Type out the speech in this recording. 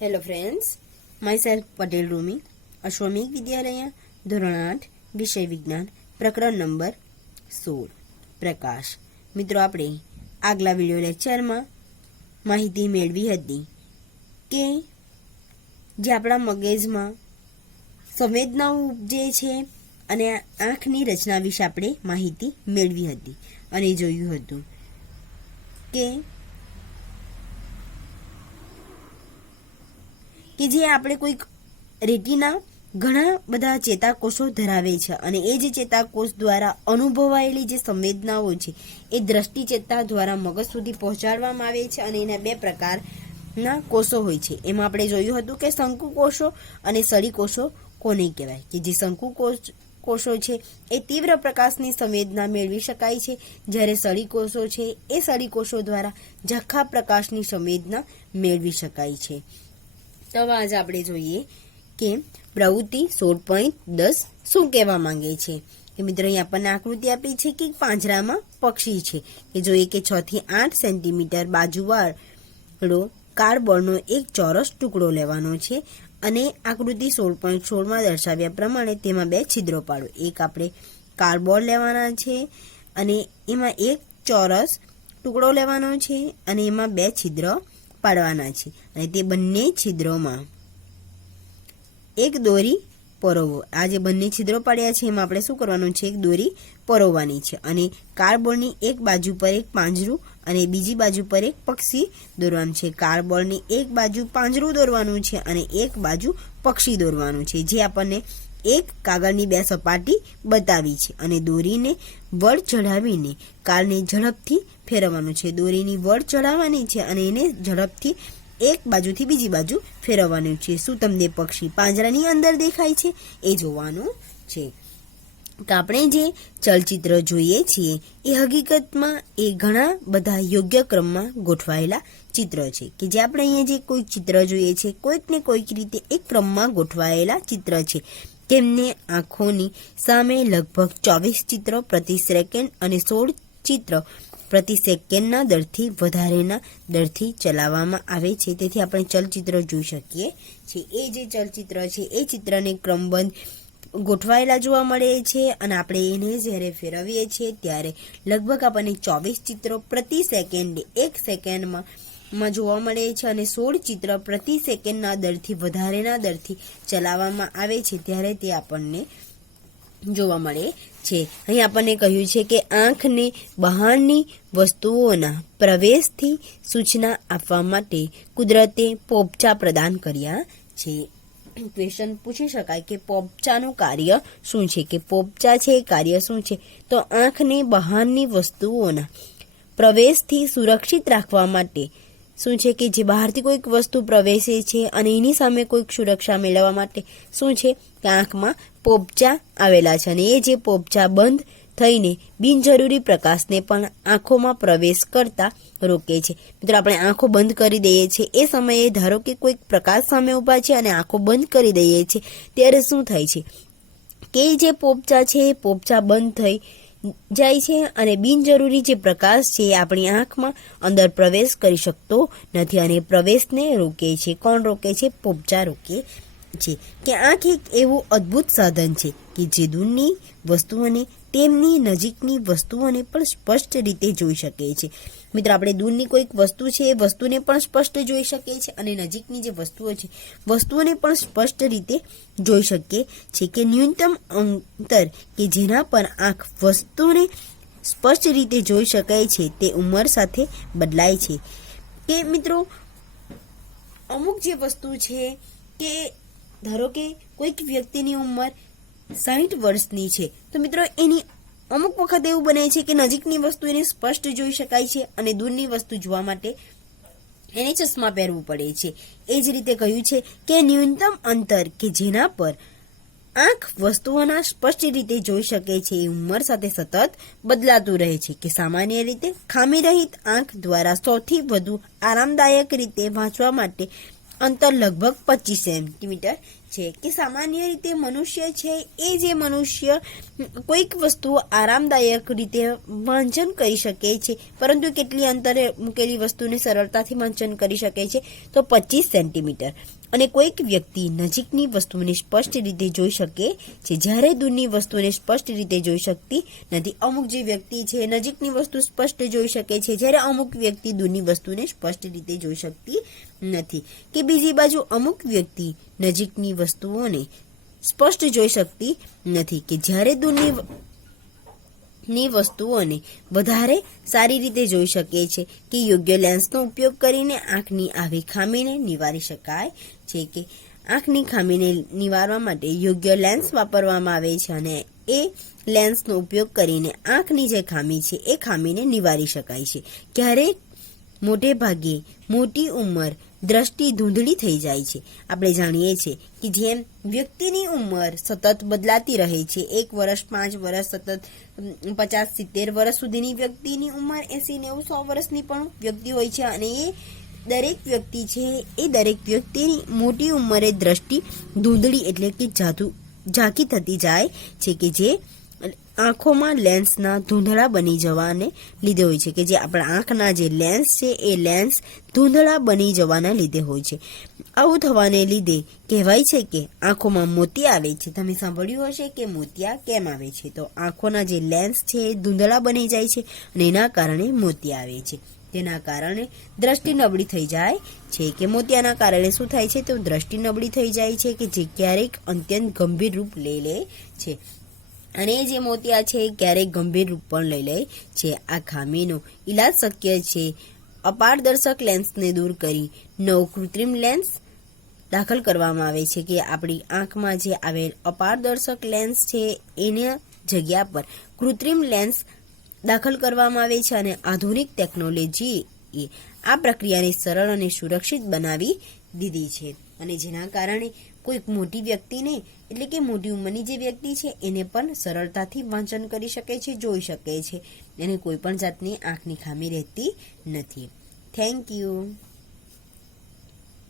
Hello friends, myself Patel Rumi, Ashwamegh Vidyalaya, ધોરણ 8, વિષય વિજ્ઞાન, પ્રકરણ નંબર 16, પ્રકાશ. મિત્રો, આપણે આગલા વિડીયો લેક્ચરમાં માહિતી મેળવી હતી કે જે આપણા મગજમાં સંવેદનાઓ ઉપજે છે અને આંખની રચના વિશે આપણે માહિતી મેળવી હતી અને જોયું હતું કે જે આપણે કોઈક રેટિના ઘણા બધા ચેતાકોષો ધરાવે છે અને એ જે ચેતાકોષ દ્વારા અનુભવાયેલી જે સંવેદનાઓ છે એ દ્રષ્ટિ ચેતા દ્વારા મગજ સુધી પહોંચાડવામાં આવે છે અને એના બે પ્રકારના કોષો હોય છે. એમાં આપણે જોયું હતું કે શંકુ કોષો અને સળી કોષો કોને કહેવાય. કે જે શંકુ કોષો છે એ તીવ્ર પ્રકાશની સંવેદના મેળવી શકાય છે, જ્યારે સળી કોષો છે એ સળી કોષો દ્વારા ઝાંખા પ્રકાશની સંવેદના મેળવી શકાય છે. તો આજે આપણે જોઈએ કે પ્રવૃત્તિ 16.10 શું કહેવા માંગે છે. કે મિત્રો, અહીં આપણને આકૃતિ આપી છે કે પાંજરામાં પક્ષી છે કે જોઈએ કે 6 થી 8 સેન્ટીમીટર બાજુવાળો કાર્ડબોર્ડનો એક ચોરસ ટુકડો લેવાનો છે અને આકૃતિ 16.16માં દર્શાવ્યા પ્રમાણે તેમાં બે છિદ્રો પાડો. એક આપણે કાર્ડબોર્ડ લેવાના છે અને એમાં એક ચોરસ ટુકડો લેવાનો છે અને એમાં બે છિદ્ર પાડવાના છે અને તે બંને છિદ્રોમાં એક દોરી પરોવો. આ જે બંને છિદ્રો પાડ્યા છે એમાં આપણે શું કરવાનું છે, એક દોરી પરોવવાની છે અને કાર્ડબોર્ડની એક બાજુ પર એક પાંજરું અને બીજી બાજુ પર એક પક્ષી દોરવાનું છે. કાર્ડબોર્ડની એક બાજુ પાંજરું દોરવાનું છે અને એક બાજુ પક્ષી દોરવાનું છે, જે આપણને એક કાગળની બે સપાટી બતાવી છે અને દોરીને વળ ચઢાવીને કારને ઝડપથી ફેરવવાનું છે. દોરીની વળ ચઢાવવાની છે અને એને ઝડપથી એક બાજુથી બીજી બાજુ ફેરવવાનું છે. શું તમને પક્ષી પાંજરાની અંદર દેખાય છે એ જોવાનું છે. તો આપણે જે ચલચિત્ર જોઈએ છીએ એ હકીકતમાં એ ઘણા બધા યોગ્ય ક્રમમાં ગોઠવાયેલા ચિત્ર છે. કે જે આપણે અહીંયા જે કોઈ ચિત્ર જોઈએ છે કોઈક ને કોઈક રીતે એક ક્રમમાં ગોઠવાયેલા ચિત્ર છે. તેમને આંખોની સામે લગભગ 24 ચિત્રો પ્રતિ સેકન્ડ અને 16 ચિત્ર પ્રતિ સેકન્ડના દરથી વધારેના દરથી ચલાવવામાં આવે છે. તેથી આપણે ચલચિત્ર જોઈ શકીએ છીએ. એ જે ચલચિત્ર છે એ ચિત્રને ક્રમબદ્ધ ગોઠવાયેલા જોવા મળે છે અને આપણે એને જ્યારે ફેરવીએ છીએ ત્યારે લગભગ આપણને 24 ચિત્રો પ્રતિ સેકન્ડે એક સેકન્ડમાં જોવા મળે છે અને 16 ચિત્ર પ્રતિ સેકન્ડના દરથી વધારેના દરથી ચલાવવામાં આવે છે ત્યારે તે આપણને જોવા મળે છે. અહીં આપણને કહ્યું છે કે આંખને બહારની વસ્તુઓના પ્રવેશથી સૂચના આપવા માટે કુદરતે પોપચા પ્રદાન કર્યા છે. ક્વેશ્ચન પૂછી શકાય કે પોપચાનું કાર્ય શું છે, કે પોપચા છે એ કાર્ય શું છે. તો આંખને બહારની વસ્તુઓના પ્રવેશથી સુરક્ષિત રાખવા માટે શું છે, કે જે બહારથી કોઈક વસ્તુ પ્રવેશે છે અને એની સામે કોઈક સુરક્ષા મેળવવા માટે શું છે કે આંખમાં પોપચા આવેલા છે અને એ જે પોપચા બંધ થઈને બિનજરૂરી પ્રકાશને પણ આંખોમાં પ્રવેશ કરતા રોકે છે. મિત્રો, આપણે આંખો બંધ કરી દઈએ છીએ એ સમયે ધારો કે કોઈક પ્રકાશ સામે ઊભા છે અને આંખો બંધ કરી દઈએ છીએ ત્યારે શું થાય છે કે જે પોપચા છે એ પોપચા બંધ થઈ જાય છે અને બિનજરૂરી જે પ્રકાશ છે એ આપણી આંખમાં અંદર પ્રવેશ કરી શકતો નથી અને પ્રવેશને રોકે છે. કોણ રોકે છે? પોપચા રોકે છે. કે આંખ એક એવું અદ્ભુત સાધન છે કે જે દૂરની વસ્તુઓને તેમની નજીકની વસ્તુઓને પણ સ્પષ્ટ રીતે જોઈ શકે છે. મિત્રો, આપણે દૂરની કોઈક વસ્તુ છે એ વસ્તુને પણ સ્પષ્ટ જોઈ શકીએ છીએ અને નજીકની જે વસ્તુઓ છે વસ્તુઓને પણ સ્પષ્ટ રીતે જોઈ શકીએ છીએ. કે ન્યૂનતમ અંતર કે જેના પર આંખ વસ્તુને સ્પષ્ટ રીતે જોઈ શકાય છે તે ઉંમર સાથે બદલાય છે. કે મિત્રો, અમુક જે વસ્તુ છે કે ધારો કે કોઈક વ્યક્તિની ઉંમર 60 વર્ષની છે તો મિત્રો એની અમુક વખત એવું બને છે કે નજીકની વસ્તુ એને સ્પષ્ટ જોઈ શકાય છે અને દૂરની વસ્તુ જોવા માટે એને ચશ્મા પહેરવું પડે છે. એ જ રીતે કહ્યું છે કે ન્યૂનતમ અંતર કે જેના પર આંખ વસ્તુઓના સ્પષ્ટ રીતે જોઈ શકે છે એ ઉંમર સાથે સતત બદલાતું રહે છે. કે સામાન્ય રીતે ખામી રહિત આંખ દ્વારા સૌથી વધુ આરામદાયક રીતે વાંચવા માટે અંતર લગભગ 25 સેન્ટીમીટર છે કે સામાન્ય રીતે મનુષ્ય છે એ જે મનુષ્ય કોઈક વસ્તુ આરામદાયક રીતે વાંચન કરી શકે છે, પરંતુ કેટલી અંતરે મૂકેલી વસ્તુને સરળતાથી વાંચન કરી શકે છે તો 25 સેન્ટીમીટર. અને કોઈક વ્યક્તિ નજીકની વસ્તુને સ્પષ્ટ રીતે જોઈ શકે છે, જ્યારે દૂરની વસ્તુને સ્પષ્ટ રીતે જોઈ શકતી નથી. અમુક જે વ્યક્તિ છે નજીકની વસ્તુ સ્પષ્ટ જોઈ શકે છે, જ્યારે અમુક વ્યક્તિ દૂરની વસ્તુને સ્પષ્ટ રીતે જોઈ શકતી નથી. કે બીજી બાજુ અમુક વ્યક્તિ નજીકની વસ્તુઓને સ્પષ્ટ જોઈ શકતી નથી, કે જ્યારે દૂરની વસ્તુઓને વધારે સારી રીતે જોઈ શકે છે. કે યોગ્ય લેન્સનો ઉપયોગ કરીને આંખની આવી ખામીને નિવારી શકાય છે. કે આંખની ખામીને નિવારવા માટે યોગ્ય લેન્સ વાપરવામાં આવે છે, અને એ લેન્સનો ઉપયોગ કરીને આંખની જે ખામી છે એ ખામીને નિવારી શકાય છે. ક્યારેક મોટે ભાગે મોટી ઉંમર દ્રષ્ટિ ધૂંધળી થઈ જાય છે. આપણે જાણીએ છીએ કે જેમ વ્યક્તિની ઉંમર સતત બદલાતી રહે છે, 1 વર્ષ, 5 વર્ષ, સતત 50-70 વર્ષ સુધીની વ્યક્તિની ઉંમર 80-90 100 વર્ષની પણ વ્યક્તિ હોય છે, અને એ દરેક વ્યક્તિ છે એ દરેક વ્યક્તિની મોટી ઉંમરે દ્રષ્ટિ ધૂંધળી એટલે કે ઝાંકી થતી જાય છે, કે જે આંખોમાં લેન્સના ધૂંધળા બની જવાને લીધે હોય છે. કે જે આપણા આંખના જે લેન્સ છે એ લેન્સ ધૂંધળા બની જવાના લીધે હોય છે. આવું થવાને લીધે કહેવાય છે કે આંખોમાં મોતિયા આવે છે. તમે સાંભળ્યું હશે કે મોતિયા કેમ આવે છે? તો આંખોના જે લેન્સ છે એ ધૂંધળા બની જાય છે અને એના કારણે મોતિયા આવે છે. તેના કારણે દ્રષ્ટિ નબળી થઈ જાય છે. કે મોતિયાના કારણે શું થાય છે? તો દ્રષ્ટિ નબળી થઈ જાય છે, કે જે ક્યારેક અત્યંત ગંભીર રૂપ લઈ લે છે. અને જે મોતિયા છે ક્યારેક ગંભીર રૂપ પણ લઈ લે છે. આ ખામીનો ઈલાજ શક્ય છે અપારદર્શક લેન્સને દૂર કરી નવો કૃત્રિમ લેન્સ દાખલ કરવામાં આવે છે. કે આપણી આંખમાં જે આવેલ અપારદર્શક લેન્સ છે એના જગ્યા પર કૃત્રિમ લેન્સ દાખલ કરવામાં આવે છે, અને આધુનિક ટેકનોલોજી આ પ્રક્રિયાને સરળ અને સુરક્ષિત બનાવી દીધી છે. અને જેના કારણે કોઈક મોટી વ્યક્તિને એટલે કે મોટી ઉંમરની જે વ્યક્તિ છે એને પણ સરળતાથી વાંચન કરી શકે છે, જોઈ શકે છે, એને કોઈ પણ જાતની આંખની ખામી રહેતી નથી. Thank you.